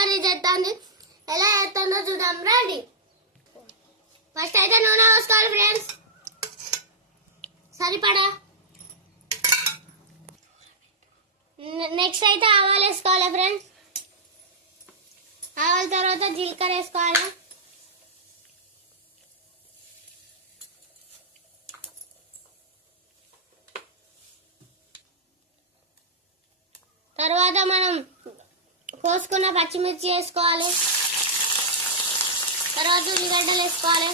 Curry చేస్తుంది. ఎలా చేస్తుందో చూద్దాం రండి. ఫస్ట్ అయితే నూనె పోసుకోవాలి ఫ్రెండ్స్, సరిపడా. నెక్స్ట్ అయితే ఆవాలు వేసుకోవాలి ఫ్రెండ్స్. ఆవాల తర్వాత జీలకర్ర వేసుకోవాలి. తర్వాత మనం కోసుకున్న పచ్చిమిర్చి వేసుకోవాలి. తర్వాత ఉల్లిగడ్డలు వేసుకోవాలి.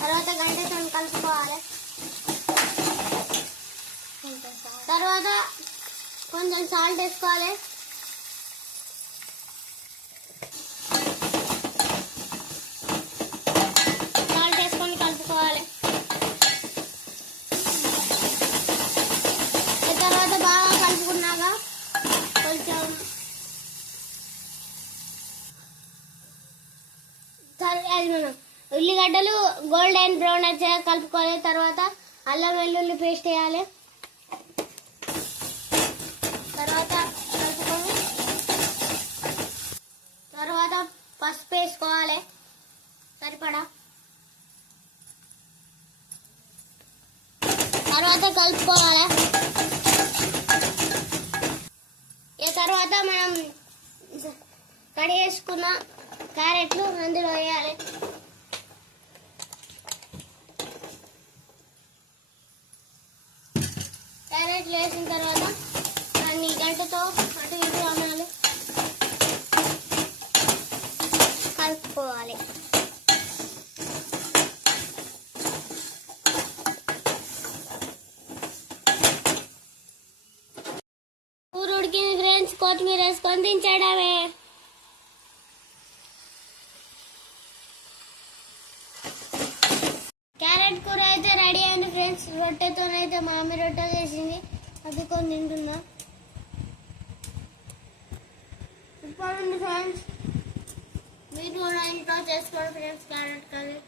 తర్వాత గంటతో కలుపుకోవాలి. తర్వాత కొంచెం సాల్ట్ వేసుకోవాలి. సాల్ట్ వేసుకొని కలుపుకోవాలి. తర్వాత బాగా కలుపుకున్నాక కొంచెం ఉల్లిగడ్డలు గోల్డెన్ బ్రౌన్ వచ్చాక కలుపుకోవాలి. తర్వాత అల్లం వెల్లుల్లి పేస్ట్ వేయాలి. తర్వాత కలుపుకొని తర్వాత పసుపు వేసుకోవాలి సరిపడా. తర్వాత కలుపుకోవాలి. ఈ తర్వాత మనం కడిగి వేసుకున్న క్యారెట్లు అందులో వేయాలి. క్యారెట్లు వేసిన తర్వాత దాన్ని గంటతో అటు ఇటు అమ్మాలి, కలుపుకోవాలి. కూర ఉడికింది ఫ్రెండ్స్, కొత్తిమీర వేసుకొని దించడమే. క్యారెట్ కూర అయితే రెడీ అయింది ఫ్రెండ్స్. రొట్టెతోనైతే మామి రొట్టె చేసింది, అది కొన్ని తింటున్నా. సూపర్ ఉంది ఫ్రెండ్స్. మీరు కూడా ఇంట్లో చేసుకోండి ఫ్రెండ్స్ క్యారెట్ కర్రీ.